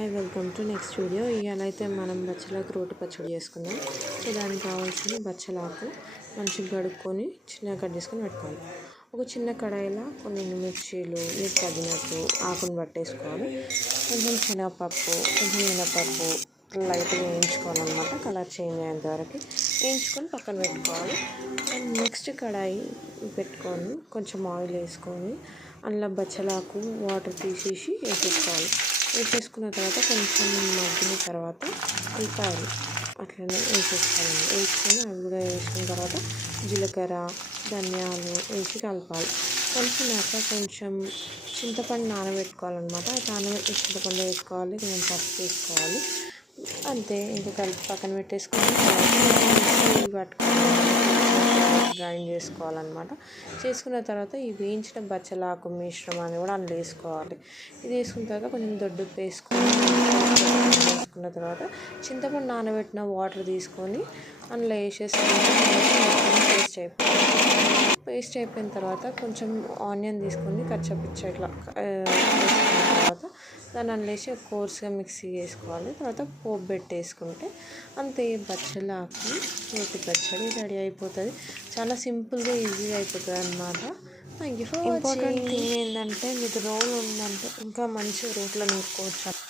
Hi welcome to next video. ఇవాళ అయితే మనం బచ్చలాకు రోటి పచ్చడి చేసుకుందాం. సో దానికి కావాల్సిన బచ్చలాకు మంచిగా కడుక్కొని చిన్నగా కట్ చేసుకొని పెట్టుకోవాలి. ఒక చిన్న కడాయిలో కొన్ని మిర్చీలు మీకు తగినట్టు ఆకును పట్టేసుకోవాలి. కొంచెం శనగపప్పు, కొంచెం మినపప్పు లైట్గా వేయించుకోవాలన్నమాట. కలర్ చేంజ్ అయ్యేంత వరకు వేయించుకొని పక్కన పెట్టుకోవాలి. అండ్ నెక్స్ట్ కడాయి పెట్టుకొని కొంచెం ఆయిల్ వేసుకొని అందులో బచ్చలాకు వాటర్ తీసేసి వేసేసుకోవాలి. వేసేసుకున్న తర్వాత కొంచెం మగ్గిన తర్వాత ఉల్లిపాయలు అట్లనే వేసేసుకోవాలి. వేసుకొని అవి కూడా వేసుకున్న తర్వాత జీలకర్ర ధనియాలు వేసి కలపాలి. కలిపినాక కొంచెం చింతపండు నానబెట్టుకోవాలన్నమాట. నానబెట్టి చింతపండు వేసుకోవాలి, కొంచెం పసుపు వేసుకోవాలి. అంతే, ఇంకా కలిపి పక్కన పెట్టేసుకొని గ్రైండ్ చేసుకోవాలన్నమాట. చేసుకున్న తర్వాత ఈ వేయించిన బచ్చలాకు మిశ్రమాన్ని కూడా అందులో వేసుకోవాలి. ఇది వేసుకున్న తర్వాత కొంచెం దొడ్డుప్పు వేసుకున్న తర్వాత చింతపండు నానబెట్టిన వాటర్ తీసుకొని అందులో వేసేసుకొని పేస్ట్ అయిపోయిన తర్వాత కొంచెం ఆనియన్ తీసుకొని కచ్చపిచ్చ ఇట్లా వేసుకున్న తర్వాత దాన్ని అందులో వేసి కోర్స్గా మిక్సీ వేసుకోవాలి. తర్వాత పోపు పెట్టేసుకుంటే అంతే, బచ్చలాకు రోటి పచ్చడి రెడీ అయిపోతుంది. చాలా సింపుల్గా ఈజీగా అయిపోతుంది అన్నమాట. Thank you for watching. Important thing ఏంటంటే మీకు రోల్ ఉందంటే ఇంకా మంచిగా రోట్లో నూరుకోవచ్చు.